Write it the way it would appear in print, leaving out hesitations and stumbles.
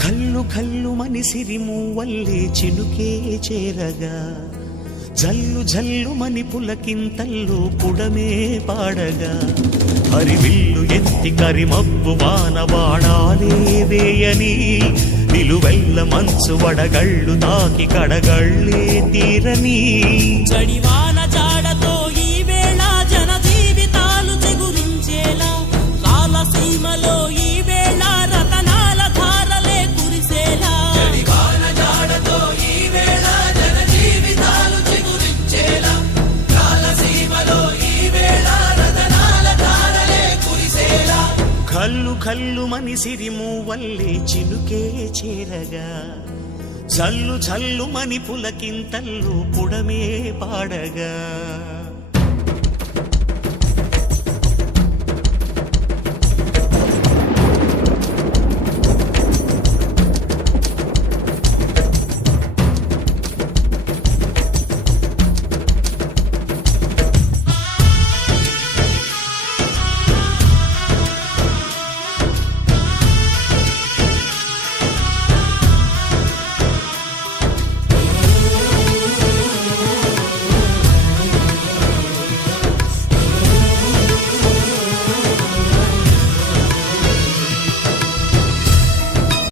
ఘల్లు ఘల్లు మని సిరిమూవల్లే చినుకే చేరగా జల్లు జల్లు మని పులకింతల్లో పుడమే పాడగా హరివిల్లు ఎత్తి కరిమబ్బు వానవాడాలే వేయని నిలువెల్ల మంచు వడగళ్ళు తాకి కడగళ్ళే తీరని చడివాన జాడతో ఈ వేళ జన జీవితాలు చిగురించేలా రాలసీమలో ఈ వేళ రతనాల ధారలే కురిసేలా చడివాన జాడతో ఈ వేళ జన జీవితాలు చిగురించేలా రాలసీమలో ఈ వేళ రతనాల ధారలే కురిసేలా కల్లు కల్లు మని సిరిమూవల్లే చినుకే చేరగా జల్లు జల్లు మని పులకింతల్లు పుడమే పాడగా